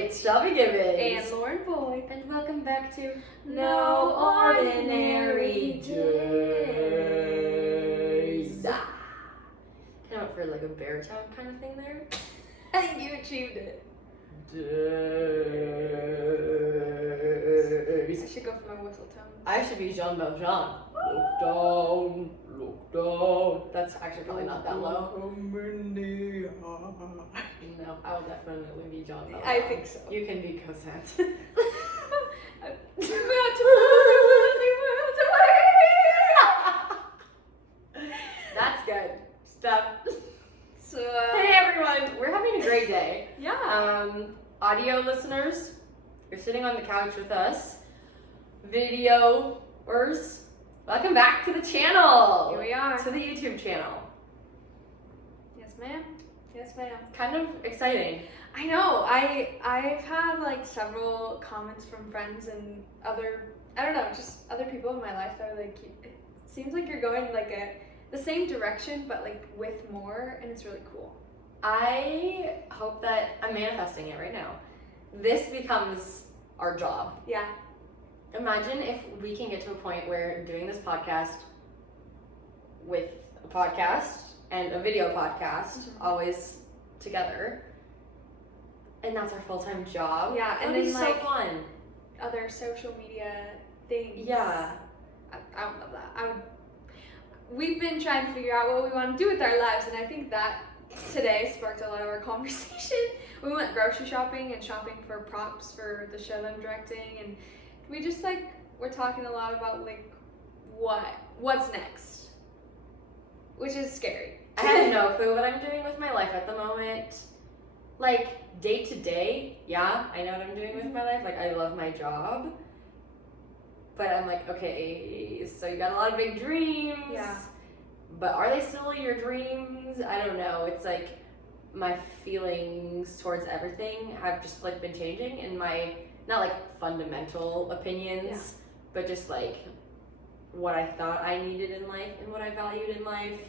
it's Shelby Gibbons. And Lauren Boyd. And welcome back to No Ordinary Days. Kind of went for like a baritone kind of thing there. I think you achieved it. Days. I should go for my whistle tone. I should be Jean Valjean. Look down, look down. That's actually probably not that low. No, I will definitely be Jean Valjean. I think so. You can be Cosette. That's good. Stop. So, Hey everyone, we're having a great day. yeah. Audio listeners, you're sitting on the couch with us. Videoers, welcome back to the channel. Here we are. To the YouTube channel. Yes, ma'am. Yes, ma'am. Kind of exciting. I know. I've had like several comments from friends and just other people in my life that are like, it seems like you're going like the same direction, but like with more, and it's really cool. I hope that I'm manifesting it right now. This becomes our job. Yeah. Imagine if we can get to a point where doing this podcast with a podcast and a video podcast always together, and that's our full-time job. Yeah, and and it's then, so like, fun. Other social media things. Yeah. I would love that. We've been trying to figure out what we want to do with our lives, and I think that today sparked a lot of our conversation. We went grocery shopping and shopping for props for the show that I'm directing, and we just we're talking a lot about like what's next, which is scary. I have no clue what I'm doing with my life at the moment. Like day to day, yeah, I know what I'm doing with my life. Like I love my job. But I'm like, okay, so you got a lot of big dreams. Yeah. But are they still your dreams? I don't know. It's like my feelings towards everything have just like been changing, and my not like fundamental opinions, but just like what I thought I needed in life and what I valued in life.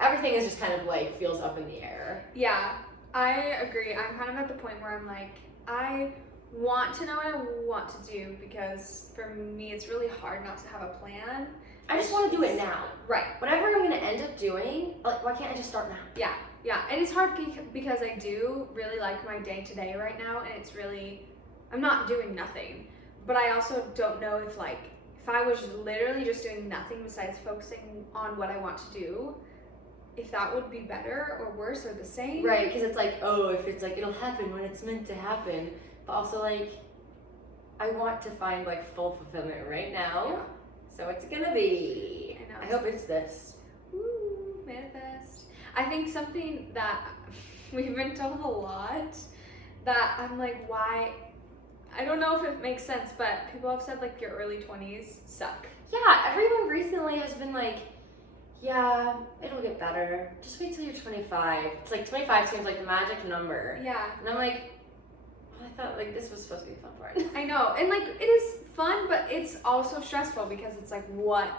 Everything is just kind of like feels up in the air. Yeah, I agree. I'm kind of at the point where I'm like, I want to know what I want to do, because for me it's really hard not to have a plan. I just want to do it now. Right. Whatever I'm gonna end up doing, like why can't I just start now? Yeah, and it's hard because I do really like my day-to-day right now, and it's really, I'm not doing nothing, but I also don't know if I was literally just doing nothing besides focusing on what I want to do, if that would be better or worse or the same. Right, because it's like, oh, if it's like, it'll happen when it's meant to happen. But also like, I want to find like full fulfillment right now. Yeah. So it's gonna be, I know. I hope it's this. Ooh, manifest. I think something that we've been told a lot that I'm like, why? I don't know if it makes sense, but people have said like your early 20s suck. Yeah, everyone recently has been like, yeah, it'll get better. Just wait till you're 25. It's like 25 seems like the magic number. Yeah. And I'm like, well, I thought like this was supposed to be the fun part. I know. And like it is fun, but it's also stressful because it's like, what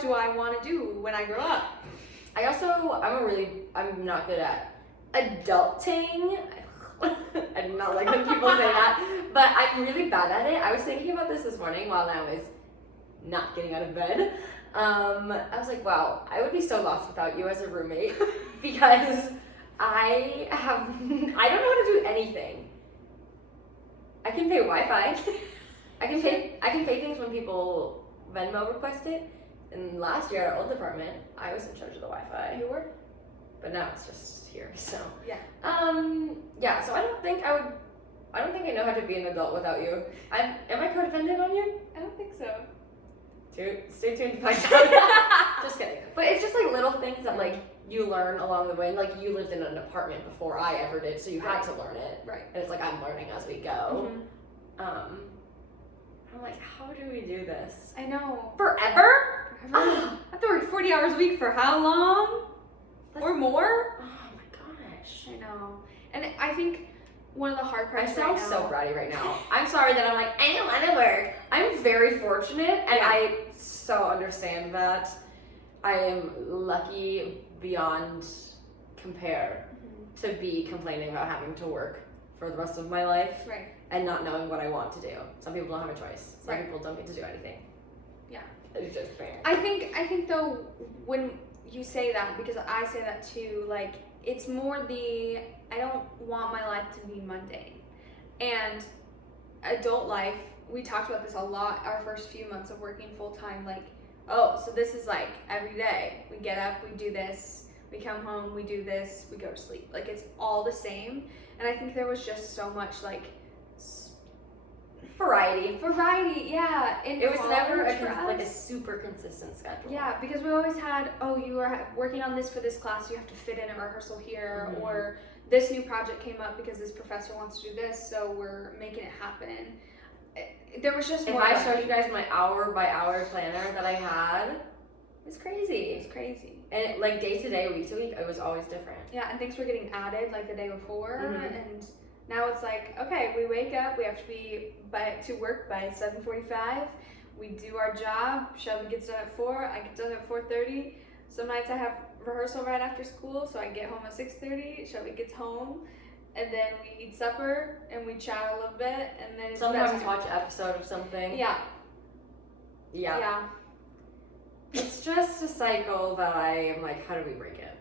do I want to do when I grow up? I also, I'm not good at adulting. I do not like when people say that, but I'm really bad at it. I was thinking about this morning while I was not getting out of bed. I was like, wow, I would be so lost without you as a roommate, because I don't know how to do anything. I can pay Wi-Fi. I can pay things when people Venmo request it. And last year at our old apartment, I was in charge of the Wi-Fi. You were? But now it's just here, so. Yeah. Yeah, so I don't think I know how to be an adult without you. Am I codependent on you? I don't think so. Stay tuned to find out. Just kidding. But it's just like little things that like you learn along the way. Like you lived in an apartment before I ever did, so you had to learn it. Right. And it's like I'm learning as we go. Mm-hmm. I'm like, how do we do this? I know. Forever? I have to work 40 hours a week for how long? Or more? Oh my gosh. I know. And I think one of the hard parts I sound right now, so bratty right now. I'm sorry that I'm like, I don't want to work. I'm very fortunate, and I so understand that. I am lucky beyond compare to be complaining about having to work for the rest of my life. Right. And not knowing what I want to do. Some people don't have a choice. Some Right. people don't get to do anything. Yeah. It's just fair. I think though, when you say that, because I say that too, like, it's more I don't want my life to be mundane. And adult life, we talked about this a lot our first few months of working full time, like, oh, so this is like every day. We get up, we do this, we come home, we do this, we go to sleep. Like, it's all the same. And I think there was just so much like variety, yeah. It was never like a super consistent schedule. Yeah, because we always had, oh, you are working on this for this class, you have to fit in a rehearsal here, Mm-hmm. or this new project came up because this professor wants to do this, so we're making it happen. There was just If more. I showed you guys my hour by hour planner that I had, it's crazy. It's crazy. And it, like day to day, week to week, it was always different. Yeah, and things were getting added like the day before, Mhm. and now it's like, okay, we wake up, we have to be to work by 7:45. We do our job. Shelby gets done at 4. I get done at 4:30. Some nights I have rehearsal right after school, so I get home at 6:30. Shelby gets home, and then we eat supper and we chat a little bit, and then it's Sometimes bedtime. watch an episode of something. Yeah. Yeah. It's just a cycle that I am like, how do we break it?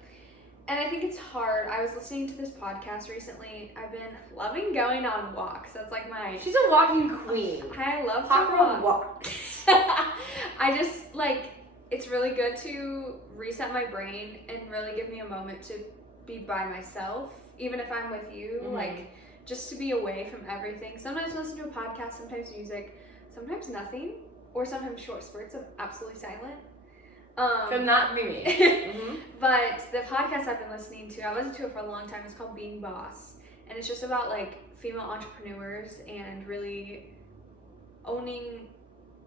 And I think it's hard. I was listening to this podcast recently. I've been loving going on walks. That's like She's a walking queen. I love to Talk about walk. walks. I just like, it's really good to reset my brain and really give me a moment to be by myself, even if I'm with you. Mhm. Like, just to be away from everything. Sometimes listen to a podcast, sometimes music, sometimes nothing, or sometimes short spurts of absolutely silent. Could not be me. Mm-hmm. But the podcast I've been listening to, I listened to it for a long time. It's called Being Boss, and it's just about like female entrepreneurs and really owning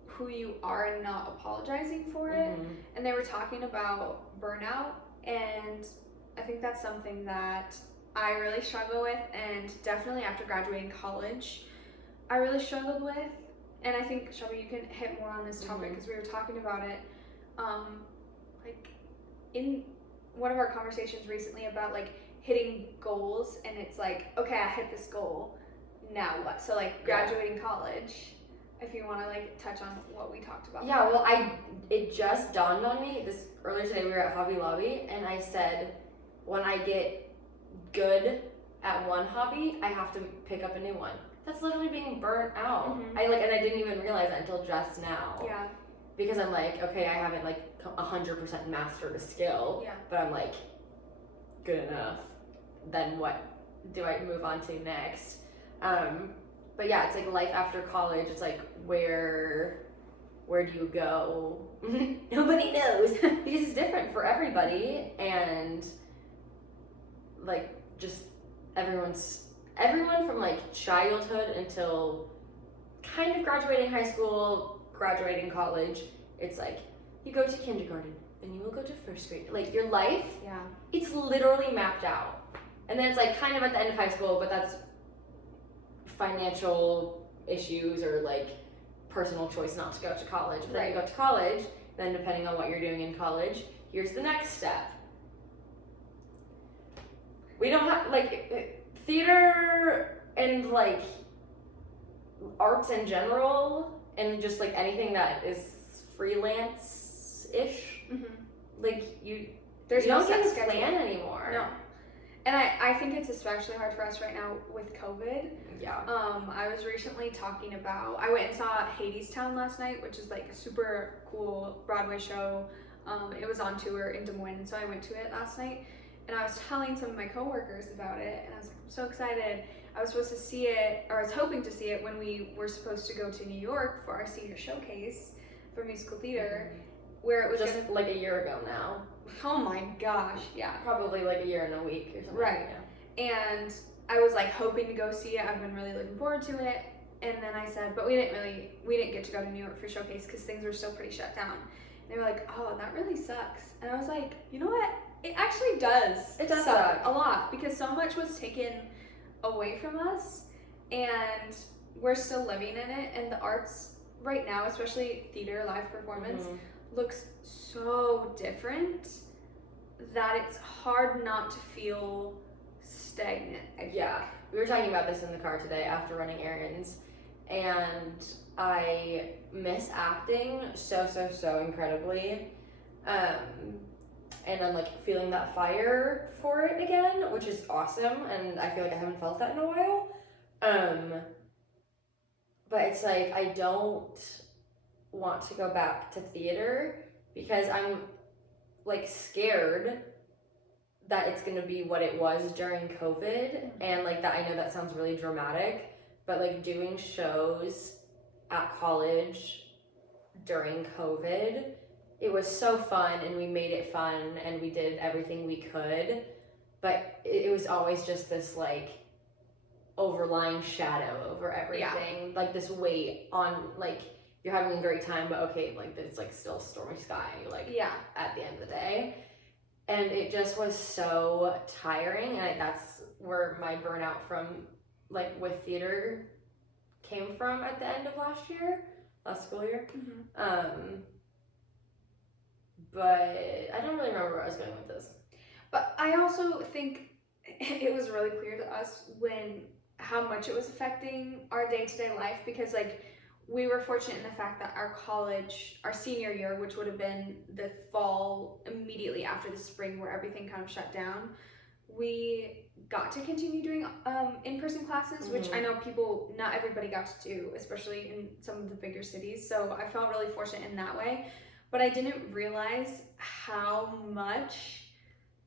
who you are and not apologizing for it. Mhm. And they were talking about burnout, and I think that's something that I really struggle with, and definitely after graduating college, I really struggled with. And I think, Shelby, you can hit more on this topic because we were talking about it, like in one of our conversations recently about like hitting goals, and it's like, okay, I hit this goal, now what? So like graduating college, if you want to like touch on what we talked about. Yeah, well, it just dawned on me this earlier today. We were at Hobby Lobby, and I said, when I get good at one hobby, I have to pick up a new one. That's literally being burnt out. Mhm. And I didn't even realize that until just now. Yeah. Because I'm like, okay, I haven't like 100% mastered a skill, Yeah. but I'm like, good enough. Then what do I move on to next? But yeah, it's like life after college. It's like, where do you go? Nobody knows. Because it's different for everybody, and like just everyone from like childhood until kind of graduating high school, graduating college, it's like you go to kindergarten, then you will go to first grade. Like your life, Yeah. it's literally mapped out. And then it's like kind of at the end of high school, but that's financial issues or like personal choice not to go to college. But then you go to college, then depending on what you're doing in college, here's the next step. We don't have like theater and like arts in general, and just like anything that is freelance-ish, Mm-hmm. like There's you no don't set get to schedule. plan anymore. No. And I think it's especially hard for us right now with COVID. Yeah. I was recently talking about, I went and saw Hadestown last night, which is like a super cool Broadway show. It was on tour in Des Moines, and so I went to it last night. And I was telling some of my coworkers about it, and I was like, I'm so excited. I was supposed to see it, or I was hoping to see it when we were supposed to go to New York for our senior showcase for musical theater, where it was just like a year ago now. Oh my gosh, yeah. Probably like a year and a week or something. Right. Yeah. And I was like hoping to go see it. I've been really looking forward to it. And then I said, but we didn't get to go to New York for showcase because things were still pretty shut down. And they were like, oh, that really sucks. And I was like, you know what? It actually does. It does suck a lot because so much was taken away from us, and we're still living in it. And the arts right now, especially theater, live performance, looks so different that it's hard not to feel stagnant. Yeah, we were talking about this in the car today after running errands, and I miss acting so incredibly, and I'm like feeling that fire for it again, which is awesome, and I feel like I haven't felt that in a while. But it's like I don't want to go back to theater because I'm like scared that it's gonna be what it was during COVID, and like that I know that sounds really dramatic, but like doing shows at college during COVID, it was so fun and we made it fun and we did everything we could, but it was always just this like overlying shadow over everything, like this weight on like you're having a great time, but okay, like it's like still stormy sky, like at the end of the day. And it just was so tiring, and that's where my burnout from like with theater came from at the end of last school year. But I don't really remember where I was going with this. But I also think it was really clear to us how much it was affecting our day-to-day life, because like we were fortunate in the fact that our senior year, which would have been the fall immediately after the spring where everything kind of shut down, we got to continue doing in-person classes, which I know not everybody got to do, especially in some of the bigger cities. So I felt really fortunate in that way, but I didn't realize how much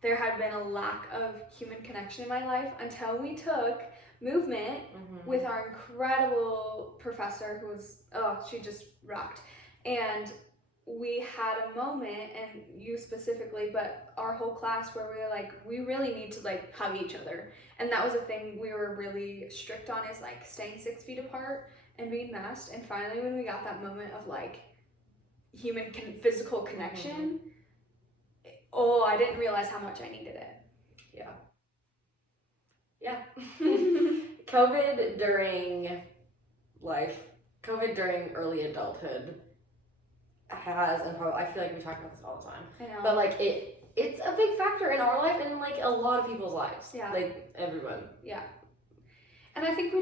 there had been a lack of human connection in my life until we took movement with our incredible professor who was, she just rocked. And we had a moment, and you specifically, but our whole class, where we were like, we really need to like hug each other. And that was a thing we were really strict on, is like staying 6 feet apart and being masked. And finally, when we got that moment of like physical connection, I didn't realize how much I needed it. Yeah. COVID during early adulthood has, and probably, I feel like we talk about this all the time. I know. But like it's a big factor in our life and in like a lot of people's lives. Yeah. Like everyone. Yeah. And I think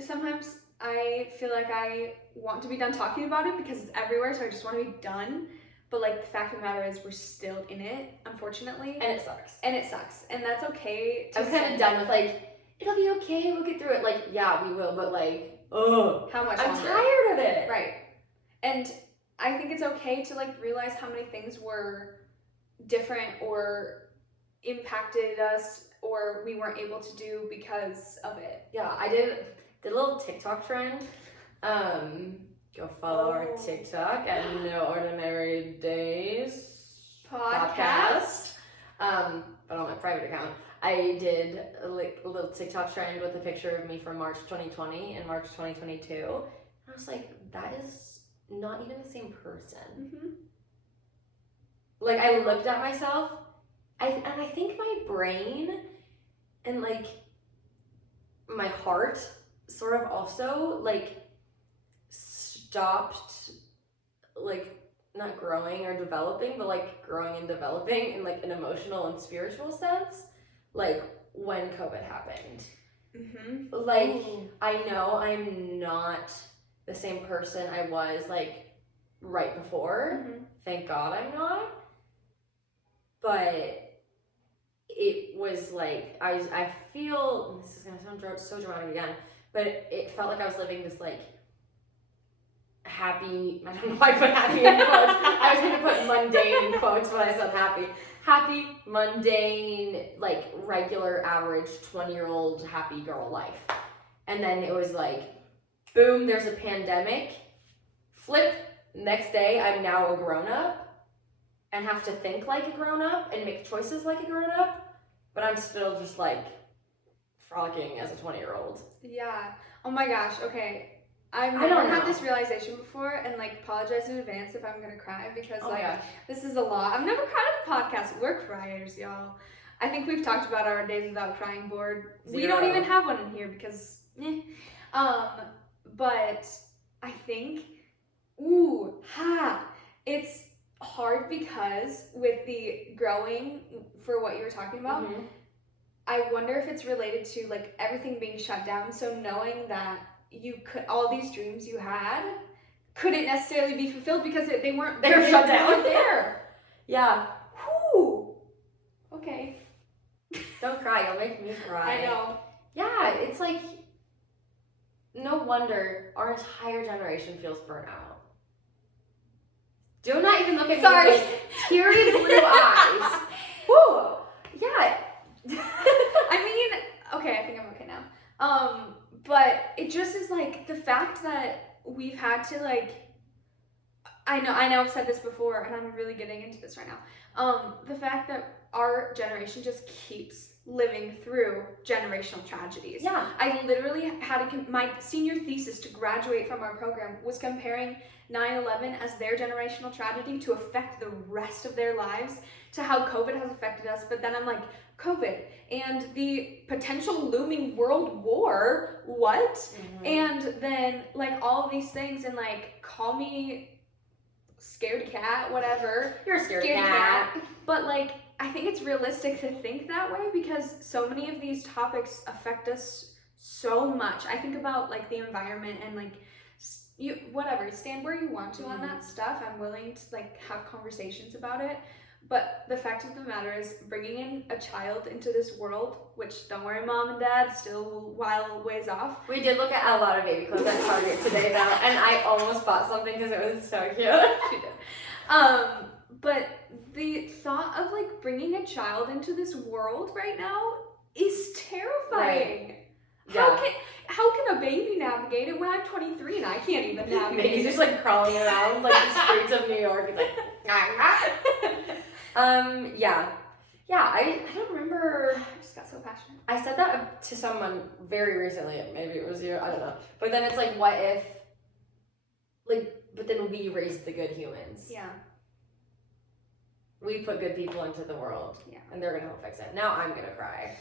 sometimes I feel like I want to be done talking about it because it's everywhere, so I just want to be done. But like the fact of the matter is we're still in it, unfortunately. And it sucks. And that's okay. I'm kind of done with like, it'll be okay, we'll get through it. Like, yeah, we will, but like, how much I'm longer? tired of it. Right. And I think it's okay to like realize how many things were different or impacted us or we weren't able to do because of it. Yeah, I did a little TikTok trend. Go follow our TikTok at No Ordinary Days podcast. But on my private account, I did a little TikTok trend with a picture of me from March 2020 and March 2022. And I was like, that is not even the same person. Like, I looked at myself, and I think my brain and like my heart sort of also like stopped like not growing or developing, but like growing and developing in like an emotional and spiritual sense, like when COVID happened. Like, I know I'm not the same person I was like right before. Thank God I'm not. But it was like, I feel, this is gonna sound so dramatic again, but it felt like I was living this like happy, I don't know why I put happy in quotes. I was gonna put mundane in quotes when I said happy. Happy, mundane, like regular, average 20-year-old happy girl life. And then it was like, boom, there's a pandemic. Flip, next day I'm now a grown-up and have to think like a grown-up and make choices like a grown-up, but I'm still just like frolicking as a 20-year-old. Yeah. Oh my gosh, okay. I've never had this realization before, and like apologize in advance if I'm gonna cry, because this is a lot. I've never cried on the podcast. We're criers, y'all. I think we've talked about our days without crying board. 0. We don't even have one in here because but I think it's hard because with the growing, for what you were talking about, I wonder if it's related to like everything being shut down. So knowing that all these dreams you had couldn't necessarily be fulfilled because they were shut down. Weren't there. Yeah. Whew. Okay. Don't cry. You'll make me cry. I know. Yeah, it's like no wonder our entire generation feels burnout. Do not even look at me Sorry. with those teary blue eyes. Woo. Yeah. I mean, okay, I think I'm okay now. But it just is like the fact that we've had to like, I know I've said this before and I'm really getting into this right now. The fact that our generation just keeps living through generational tragedies. Yeah. I literally had my senior thesis to graduate from our program was comparing 9/11 as their generational tragedy to affect the rest of their lives to how COVID has affected us. But then I'm like, COVID and the potential looming world war, what? Mm-hmm. And then like all of these things and like call me scared cat, whatever. You're a scared cat. But like, I think it's realistic to think that way because so many of these topics affect us so much. I think about like the environment and like you stand where you want to on that stuff. I'm willing to like have conversations about it. But the fact of the matter is bringing in a child into this world, which don't worry, mom and dad, still while ways off. We did look at a lot of baby clothes at Target today though, and I almost bought something because it was so cute. She did. But the thought of like bringing a child into this world right now is terrifying. Right. Yeah. How can a baby navigate it when I'm 23 and I can't even navigate it? He's just like crawling around like the streets of New York. He's like, I don't remember. I just got so passionate. I said that to someone very recently. Maybe it was you. I don't know. But then it's like, what if, like, but then we raised the good humans. Yeah. We put good people into the world. Yeah. And they're gonna help fix it. Now I'm gonna cry.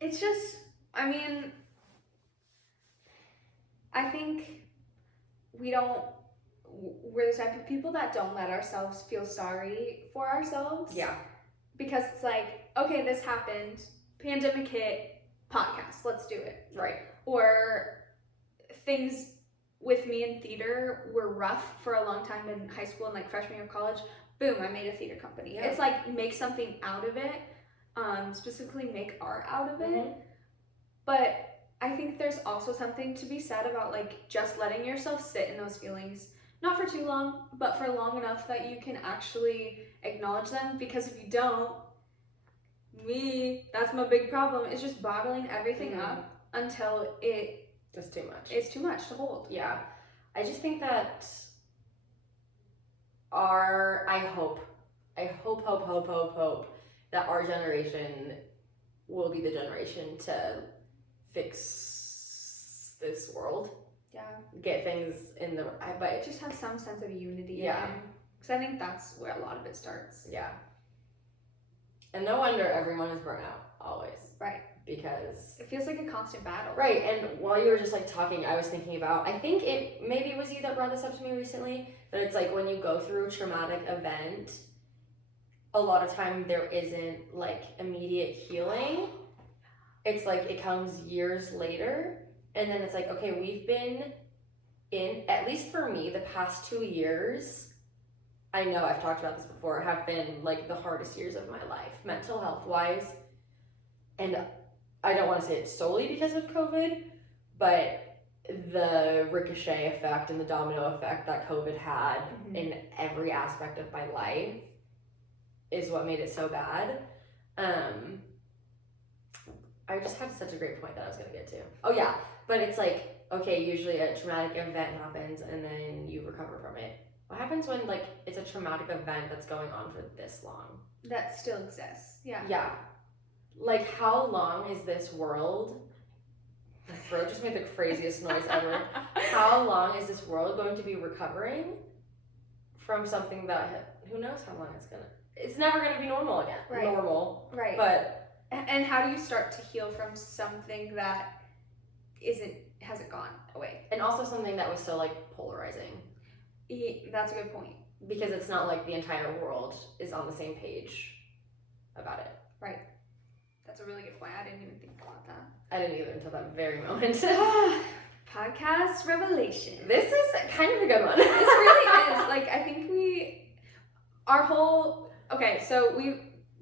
It's just, I mean, I think we're the type of people that don't let ourselves feel sorry for ourselves. Yeah. Because it's like, okay, this happened, pandemic hit, podcast, let's do it. Right. Or things with me in theater were rough for a long time in high school and like freshman year of college. Boom, I made a theater company. Yeah. It's like make something out of it, specifically make art out of it. Mm-hmm. But I think there's also something to be said about like just letting yourself sit in those feelings, not for too long, but for long enough that you can actually acknowledge them. Because if you don't, that's my big problem, is just bottling everything up until Just too much. it's too much to hold. Yeah. I just think that I hope that our generation will be the generation to fix this world. Yeah. Get things in the but Just have some sense of unity. Yeah. Because I think that's where a lot of it starts. yeah. And no wonder everyone is burnt out always. Right. Because It feels like a constant battle. right, and while you were just like talking, I was thinking about, I think maybe it was you that brought this up to me recently, that it's like when you go through a traumatic event, a lot of time there isn't like immediate healing. It's like it comes years later, and then it's like, okay, we've been in, at least for me, the past 2 years, I know I've talked about this before, have been like the hardest years of my life, mental health wise. And I don't want to say it's solely because of COVID, but the ricochet effect and the domino effect that COVID had in every aspect of my life is what made it so bad. I just had such a great point that I was going to get to. Oh yeah, but it's like, okay, usually a traumatic event happens and then you recover from it. What happens when like it's a traumatic event that's going on for this long? That still exists. Yeah. Yeah. Like, how long is this world? My throat just made the craziest noise ever. How long is this world going to be recovering from something that, who knows how long it's never gonna be normal again. Right. Normal. Right. But. And how do you start to heal from something that hasn't gone away? And also something that was so, like, polarizing. That's a good point. Because it's not like the entire world is on the same page about it. Right. That's a really good point. I didn't even think about that. I didn't either until that very moment. Podcast revelation. This is kind of a good one. This really is. Like, I think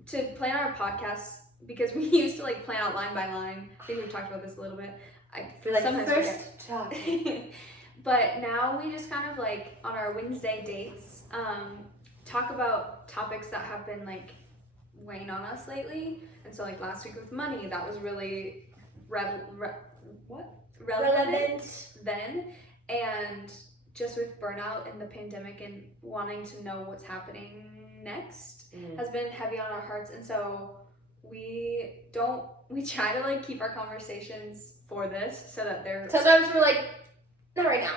to plan our podcast, because we used to like plan out line by line. I think we've talked about this a little bit. I feel like sometimes first talk. But now we just kind of like on our Wednesday dates, talk about topics that have been like weighing on us lately. And so like last week with money, that was really relevant then. And just with burnout and the pandemic and wanting to know what's happening next has been heavy on our hearts. And so we try to like keep our conversations for this so that they're sometimes we're like, not right now.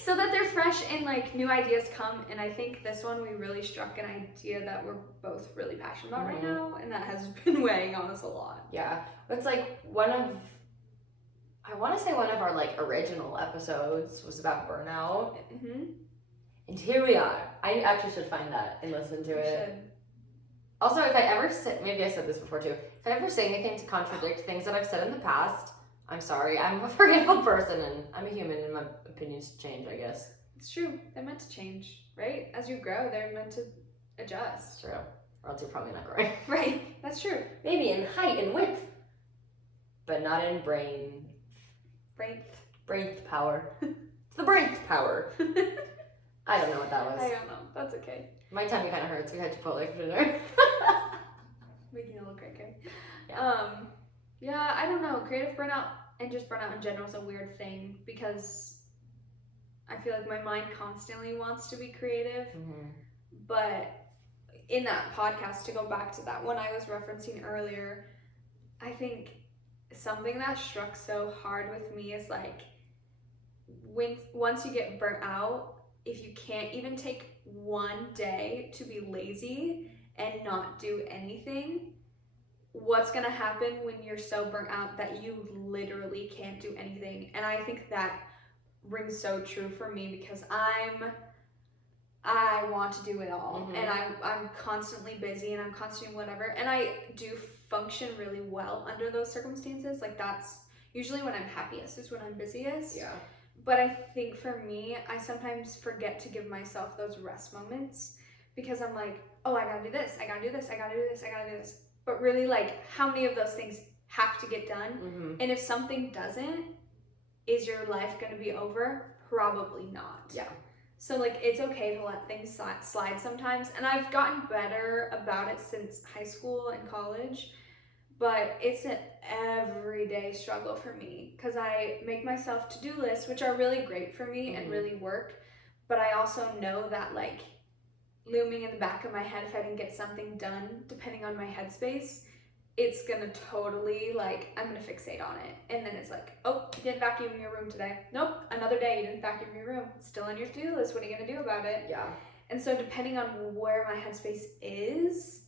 so that they're fresh and like new ideas come. And I think this one we really struck an idea that we're both really passionate about right now, and that has been weighing on us a lot. Yeah, it's like I want to say one of our like original episodes was about burnout. And here we are. I actually should find that and listen to it. Should. Also, if I ever say, maybe I said this before too, if I ever say anything to contradict things that I've said in the past, I'm sorry. I'm a forgetful person and I'm a human and my opinions change, I guess. It's true. They're meant to change, right? As you grow, they're meant to adjust. True. Or else you're probably not growing. Right. That's true. Maybe in height and width, but not in brain power. It's the brain power. I don't know what that was. I don't know. That's okay. My tummy kind of hurts. We had Chipotle for dinner. Making it look okay. Yeah, I don't know. Creative burnout and just burnout in general is a weird thing because I feel like my mind constantly wants to be creative. But in that podcast, to go back to that one I was referencing earlier, I think something that struck so hard with me is like once you get burnt out, if you can't even take one day to be lazy and not do anything, what's gonna happen when you're so burnt out that you literally can't do anything? And I think that rings so true for me because I want to do it all, and I'm constantly busy and I'm constantly whatever, and I do function really well under those circumstances. Like that's usually when I'm happiest is when I'm busiest. Yeah. But I think for me, I sometimes forget to give myself those rest moments because I'm like, oh, I gotta do this, I gotta do this, I gotta do this, I gotta do this. But really, like, how many of those things have to get done? And if something doesn't, is your life gonna be over? Probably not. Yeah. So, like, it's okay to let things slide sometimes. And I've gotten better about it since high school and college. But it's an everyday struggle for me because I make myself to-do lists, which are really great for me and really work. But I also know that, like, looming in the back of my head, if I didn't get something done, depending on my headspace, it's gonna totally, like, I'm gonna fixate on it. And then it's like, oh, you didn't vacuum your room today. Nope, another day you didn't vacuum your room. It's still on your to-do list. What are you gonna do about it? Yeah. And so depending on where my headspace is,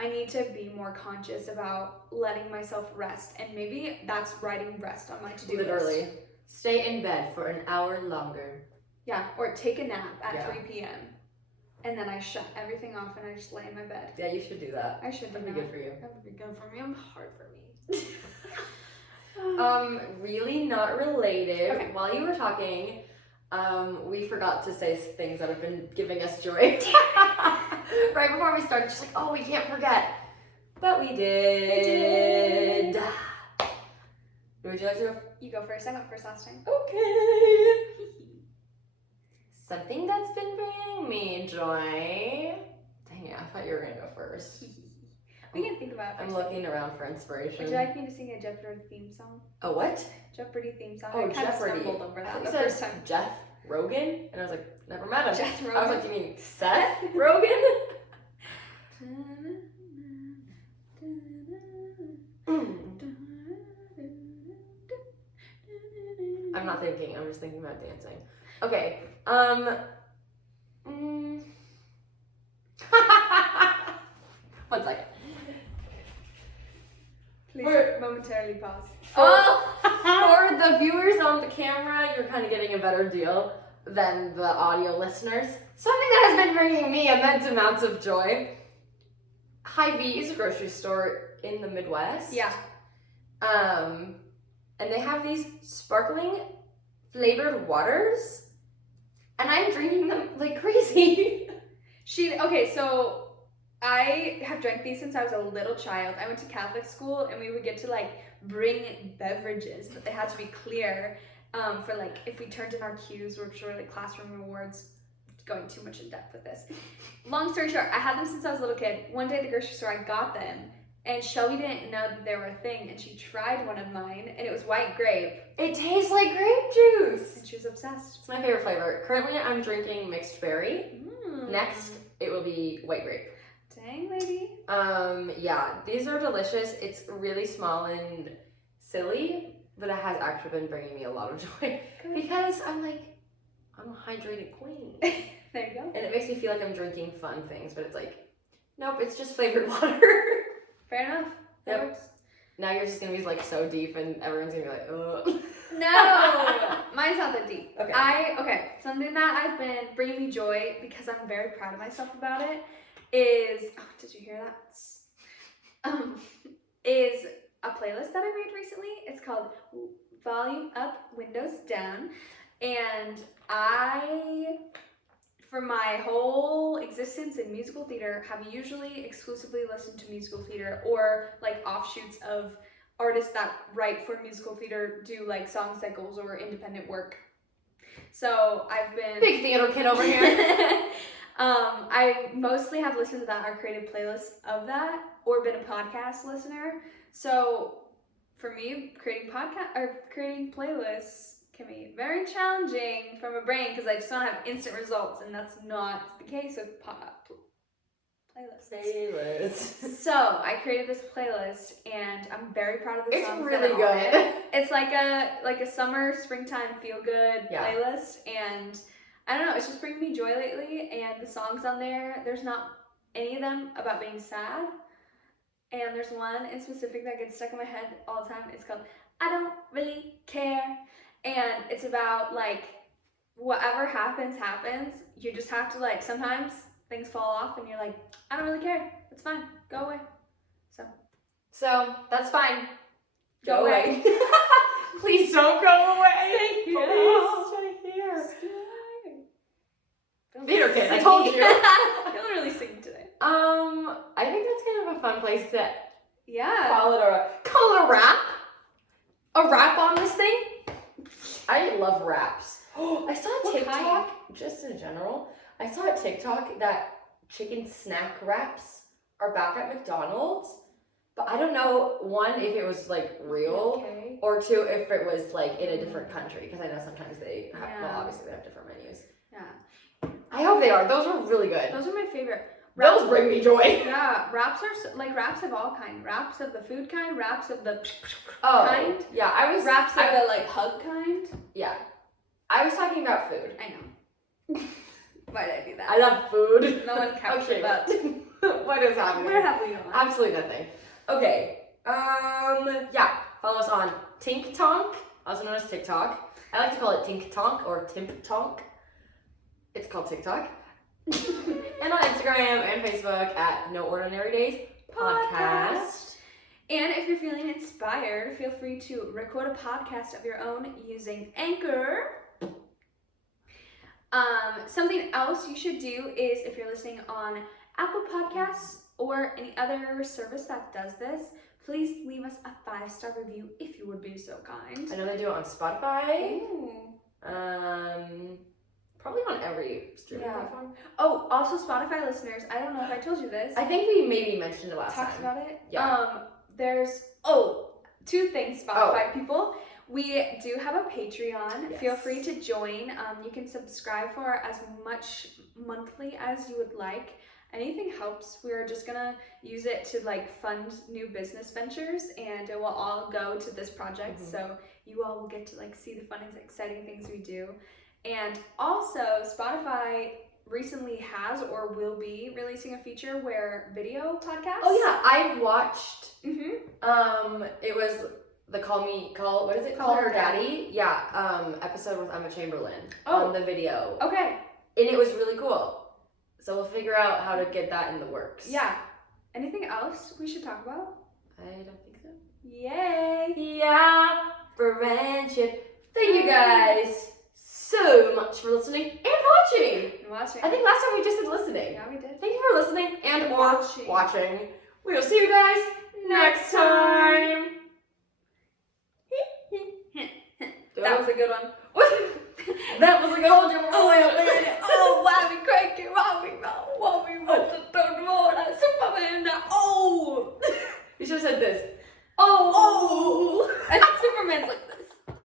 I need to be more conscious about letting myself rest. And maybe that's writing rest on my to-do list. Literally. Stay in bed for an hour longer. Yeah, or take a nap at 3 p.m. And then I shut everything off and I just lay in my bed. Yeah, you should do that. I should do that. That'd be good for you. That would be good for me. I'm hard for me. Really not related. Okay. While you were talking, we forgot to say things that have been giving us joy. Right before we started, just like, oh, we can't forget. But we did. Would you like to go? You go first. I went first last time. Okay. Something that's been bringing me joy. Dang it, I thought you were going to go first. We can think about it. I'm looking around for inspiration. Would you like me to sing a Jeopardy theme song? A what? Jeopardy theme song. Oh, I kind of Jeopardy. stumbled over that the said first time. Jeff Rogan? And I was like, never met him. Jeff Rogan. I was like, you mean Seth Rogan? I'm not thinking, I'm just thinking about dancing. Okay, one second. Please For- momentarily pause. For the viewers on the camera, you're kind of getting a better deal than the audio listeners. Something that has been bringing me immense amounts of joy. Hy-Vee's grocery store in the Midwest. Yeah. And they have these sparkling flavored waters, and I'm drinking them like crazy. Okay, so I have drank these since I was a little child. I went to Catholic school, and we would get to like bring beverages, but they had to be clear for like if we turned in our cues, which were like classroom rewards. Going too much in depth with this. Long story short, I had them since I was a little kid. One day at the grocery store, I got them, and Shelby didn't know that they were a thing, and she tried one of mine, and it was white grape. It tastes like grape juice. And she was obsessed. It's my favorite flavor. Currently, I'm drinking mixed berry. Mm. Next, it will be white grape. Dang, lady. Yeah, these are delicious. It's really small and silly, but it has actually been bringing me a lot of joy. Good. Because I'm a hydrated queen. There you go. And it makes me feel like I'm drinking fun things, but it's like, nope, it's just flavored water. Fair enough. That works. Now you're just gonna be like so deep, and everyone's gonna be like, ugh. No, mine's not that deep. Okay. Something that I've been bringing me joy because I'm very proud of myself about it is, did you hear that? Is a playlist that I made recently. It's called Volume Up, Windows Down, and for my whole existence in musical theater, have usually exclusively listened to musical theater or like offshoots of artists that write for musical theater do like song cycles or independent work. So I've been Big theater kid over here. I mostly have listened to that or created playlists of that or been a podcast listener. So for me, creating playlists can be very challenging from a brain because I just don't have instant results, and that's not the case with playlists. So I created this playlist, and I'm very proud of the songs. It's really that are on good. it. It's like a summer, springtime feel good playlist, and I don't know, it's just bringing me joy lately. And the songs on there's not any of them about being sad, and there's one in specific that gets stuck in my head all the time. It's called I Don't Really Care. And it's about like whatever happens. You just have to like sometimes things fall off and you're like, I don't really care. It's fine. Go away. So that's fine. Go away. Please don't go away. Stay here. Please stay here. Theater kid, I told you. Feeling really singing today. I think that's kind of a fun place to call it a wrap. A wrap on this thing. I love wraps. I saw a TikTok, just in general, I saw a TikTok that chicken snack wraps are back at McDonald's, but I don't know, one, if it was like real, or two, if it was like in a different country, because I know sometimes they have, well, obviously they have different menus. Yeah. I hope they are. Those are really good. Those are my favorite. Those bring me joy. Yeah, wraps are like wraps of all kind. Wraps of the food kind, wraps of the kind. Yeah, wraps of the like hug kind. Yeah. I was talking about food. I know. Why did I do that? I love food. No one captured that. What is happening? Where have we gone? Absolutely nothing. Okay. Yeah. Follow us on Tink Tonk, also known as TikTok. I like to call it Tink Tonk or Timp Tonk. It's called TikTok. And on Instagram and Facebook at No Ordinary Days Podcast. And if you're feeling inspired, feel free to record a podcast of your own using Anchor. Something else you should do is if you're listening on Apple Podcasts or any other service that does this, please leave us a 5-star review if you would be so kind. I know they do it on Spotify. Ooh. Probably on every streaming platform. Oh, also Spotify listeners, I don't know if I told you this. I think we maybe mentioned it last time. Talked about it? Yeah. There's, two things, Spotify people. We do have a Patreon. Yes. Feel free to join. You can subscribe for as much monthly as you would like. Anything helps. We're just gonna use it to like fund new business ventures, and it will all go to this project. Mm-hmm. So you all will get to like see the fun and exciting things we do. And also, Spotify recently has or will be releasing a feature where video podcasts. Oh yeah, I've watched. Mm-hmm. It was the Call Her Daddy. Yeah. Episode with Emma Chamberlain on the video. Okay. And it was really cool. So we'll figure out how to get that in the works. Yeah. Anything else we should talk about? I don't think so. Yay! Yeah, friendship. Thank you guys so much for listening and watching. I think last time we just said listening. Yeah, we did. Thank you for listening and or Watching. watching. We will see you guys next time. That was a good one. That was a good one. Oh, wow, we crank it, wow, we roll, wow, we roll.